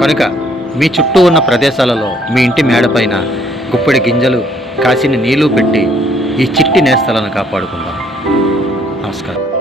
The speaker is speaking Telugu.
కనుక మీ చుట్టూ ఉన్న ప్రదేశాలలో మీ ఇంటి మేడపైన గుప్పెడి గింజలు కాసిన నీళ్లు పెట్టి ఈ చిట్టి నేస్తలను కాపాడుకుందాం. నమస్కారం.